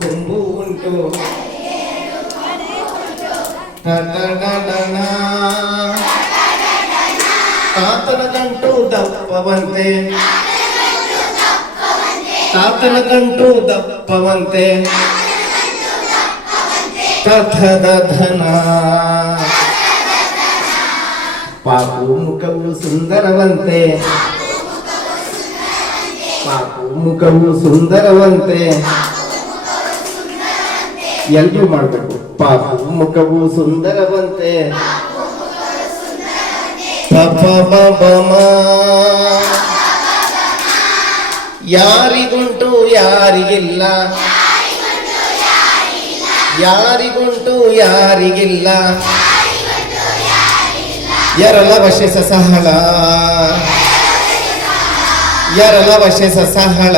Comb ఉంటూ తాతనకంటూ దప్పవంతే తాతనకంటూ దప్పవంతే. కథదన పాపు ముఖవు సుందరవంతే ಪಾಪು ಮುಖವು ಸುಂದರವಂತೆ. ಎಲ್ಲೂ ಮಾಡಬೇಕು. ಪಾಪು ಮುಖವು ಸುಂದರವಂತೆ. ಯಾರಿಗುಂಟು ಯಾರಿಗಿಲ್ಲ. ಯಾರಿಗುಂಟು ಯಾರಿಗಿಲ್ಲ. ಯಾರಲ್ಲ ವಶಿಸ ಸಹಳ. ಎರಲ ವಶಸ ಸಹಳ?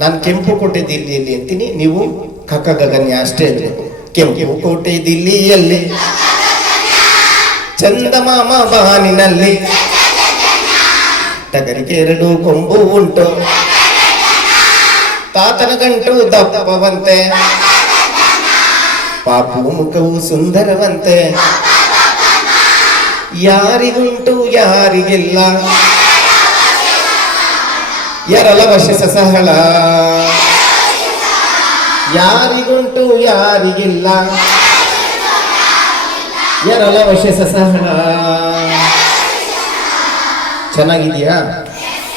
ನಾನು ಕೆಂಪು ಕೋಟೆ ದಿಲ್ಲಿಯಲ್ಲಿ ಅಂತೀನಿ, ನೀವು ಕಕ್ಕ ಗಗನ್ಯ ಅಷ್ಟೇ ಅನ್ಬೇಕು ಕೆಂಪು ಕೋಟೆ ದಿಲ್ಲಿಯಲ್ಲಿ ಚಂದಮಾಮ ಬಾನಿನಲ್ಲಿ, ಟಗರಿಗೆ ಎರಡು ಕೊಂಬು ಉಂಟು. ತಾತನ ಗಂಟು ದಪ್ಪವಂತೆ, ಪಾಪು ಮುಖವು ಸುಂದರವಂತೆ ಯಾರಿಗುಂಟು ಯಾರಿಗಿಲ್ಲ? ಯಾರಲ್ಲ ವಶಸ ಸಹಳ? ಯಾರಿಗುಂಟು ಯಾರಿಗಿಲ್ಲ? ಯಾರಲ್ಲ ವಶಸ ಸಹಳ? ಚೆನ್ನಾಗಿದೆಯಾ?